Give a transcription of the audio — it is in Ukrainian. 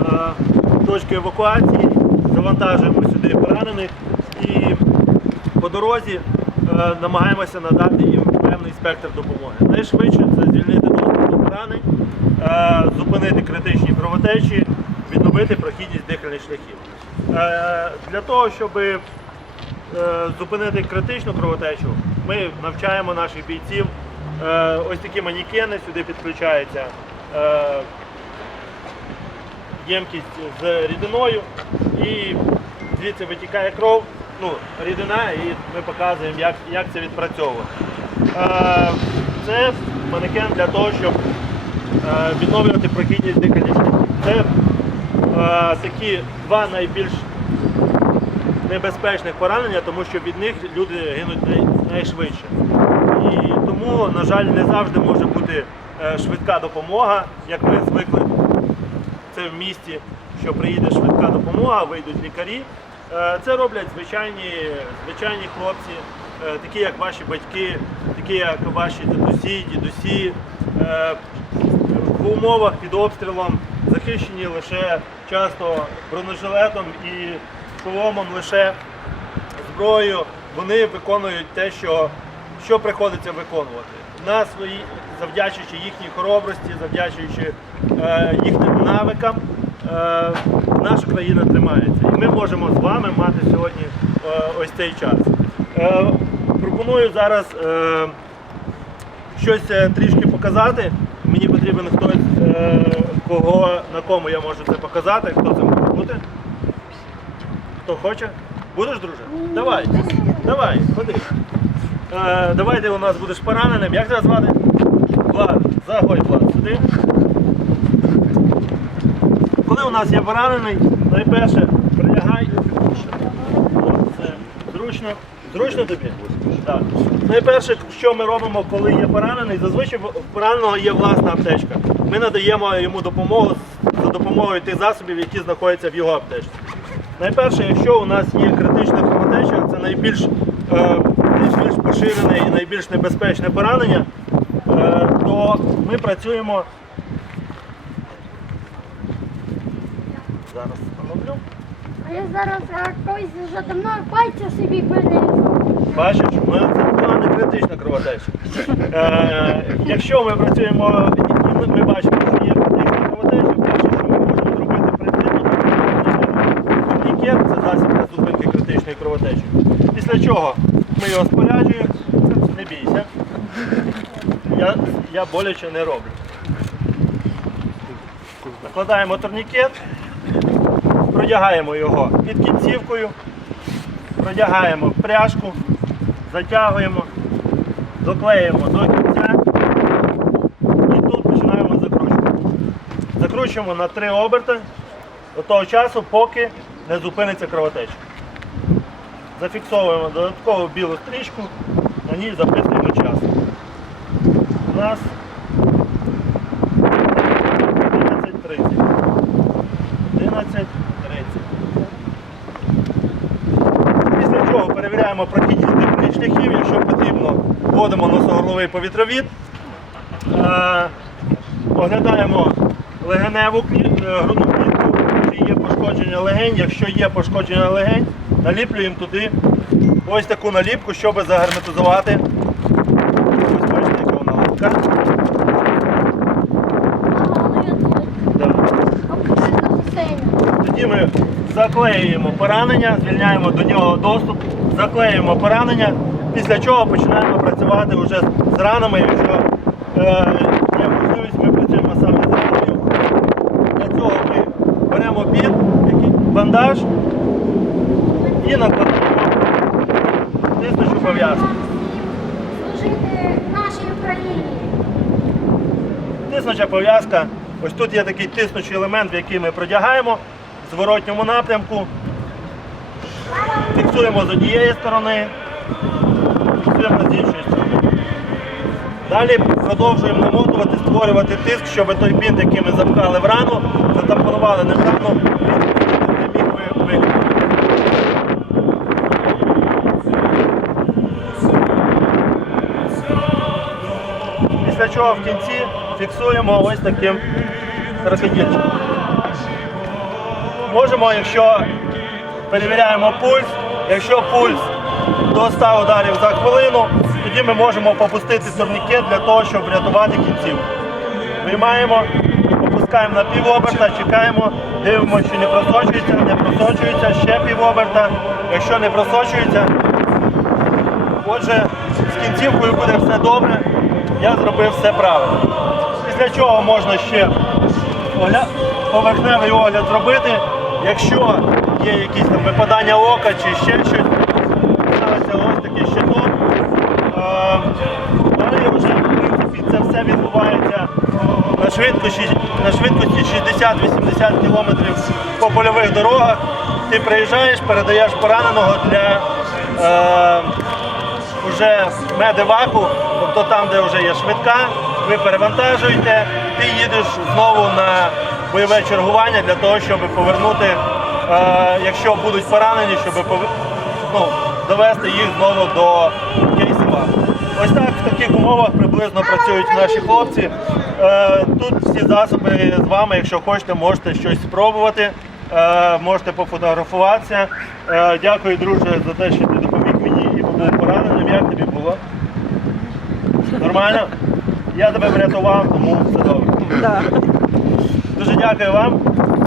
е, точки евакуації, завантажуємо сюди поранених і по дорозі е, намагаємося надати їм певний спектр допомоги. Найшвидше це звільнити доступ до поранень, е, зупинити критичні кровотечі, відновити прохідність дихальних шляхів. Для того, щоб зупинити критичну кровотечу, ми навчаємо наших бійців. Ось такі манікени сюди підключаються. Ємкість з рідиною і звідси витікає кров, ну, рідина, і ми показуємо, як, як це відпрацьовує. Е, Це манекен для того, щоб е, відновлювати прохідність шляхів. Це е, такі два найбільш небезпечних поранення, тому що від них люди гинуть най- найшвидше. І тому, на жаль, не завжди може бути швидка допомога, як ми звикли це в місті, що приїде швидка допомога, вийдуть лікарі. Е, Це роблять звичайні, звичайні хлопці, е, такі як ваші батьки, такі як ваші татусі, дідусі. Е, В умовах під обстрілом захищені лише часто бронежилетом і шоломом лише зброєю. Вони виконують те, що, що приходиться виконувати. На свої, завдячуючи їхній хоробрості, завдячуючи е, їхнім навикам, е, наша країна тримається. І ми можемо з вами мати сьогодні е, ось цей час. Е, пропоную зараз е, щось е, трішки показати. Мені потрібен хтось, е, кого, на кому я можу це показати. Хто це може бути? Хто хоче? Будеш, друже? Давай, давай, ходи. Е, давай ти у нас будеш пораненим. Як тебе звати? Влад, заходь, Влад, сюди. Коли у нас є поранений, найперше прилягай. Це зручно. Зручно тобі? Так. Найперше, що ми робимо, коли є поранений, зазвичай в пораненого є власна аптечка. Ми надаємо йому допомогу за допомогою тих засобів, які знаходяться в його аптечці. Найперше, якщо у нас є критична кровотеча, це найбільш, е, поширене і найбільш небезпечне поранення, е, то ми працюємо. Зараз встановлю. А я зараз а, когось за мною пальця собі винесу. Бачиш, ми це була не критична кровотеча. Е, якщо ми працюємо і ми бачимо, що є критична кровотеча, перше, що ми можемо зробити при цьому, турнікет це засіб для зупинки критичної кровотечі. Після чого ми його споряджуємо, не бійся. Я, я боляче не роблю. Накладаємо турнікет, продягаємо його під кінцівкою, продягаємо пряжку, затягуємо, доклеїмо до кінця і тут починаємо закручувати. Закручуємо на три оберти до того часу, поки не зупиниться кровотеча. Зафіксовуємо додаткову білу стрічку, на ній записуємо час. У нас 11.30. 11.30. Після чого перевіряємо прохідність дихальних шляхів, якщо потрібно, вводимо носогорловий повітровід, Е, оглядаємо легеневу е, грудну клітку, пошкодження легень. Якщо є пошкодження легень, наліплюємо туди ось таку наліпку, щоб загерметизувати. Ось бачите, яка вона синю. Тоді ми заклеюємо поранення, звільняємо до нього доступ, заклеюємо поранення, після чого починаємо працювати вже з ранами. Якщо е, є можливість, ми працюємо саме з раною. Для цього ми беремо бід, який бандаж і накладаємо тиснучу пов'язку. Служити нашій Україні. Тиснуча пов'язка. Ось тут є такий тиснучий елемент, в який ми продягаємо в зворотньому напрямку. Фіксуємо з однієї сторони, фіксуємо з іншої сторони. Далі продовжуємо намотувати, створювати тиск, щоб той бінт, який ми запхали в рану, затампонували не рану, він Після чого в кінці фіксуємо ось таким крокодильчиком. можемо, якщо перевіряємо пульс, якщо пульс до 100 ударів за хвилину, тоді ми можемо попустити турнікет для того, щоб врятувати кінцівку. Виймаємо, опускаємо на півоберта, чекаємо, дивимося, чи не просочується, не просочується, ще півоберта. Якщо не просочується, отже, з кінцівкою буде все добре. Я зробив все правильно. Після чого можна ще огля- поверхневий огляд зробити. Якщо є якісь там випадання ока чи ще щось, ставиться ось такий щиток. Е, Далі вже в принципі це все відбувається на швидкості, на швидкості 60-80 км по польових дорогах. Ти приїжджаєш, передаєш пораненого для е, вже медиваку, тобто там, де вже є швидка, ви перевантажуєте, ти їдеш знову на бойове чергування для того, щоб повернути, е, якщо будуть поранені, щоб ну, довести їх знову до кейсова. Ось так в таких умовах приблизно працюють наші хлопці. Е, Тут всі засоби з вами, якщо хочете, можете щось спробувати, е, можете пофотографуватися. Е, Дякую, друже, за те, що ти допоміг мені і побув пораненим. Як тобі було? Нормально? Я тебе врятував, тому все добре. Дуже дякую вам.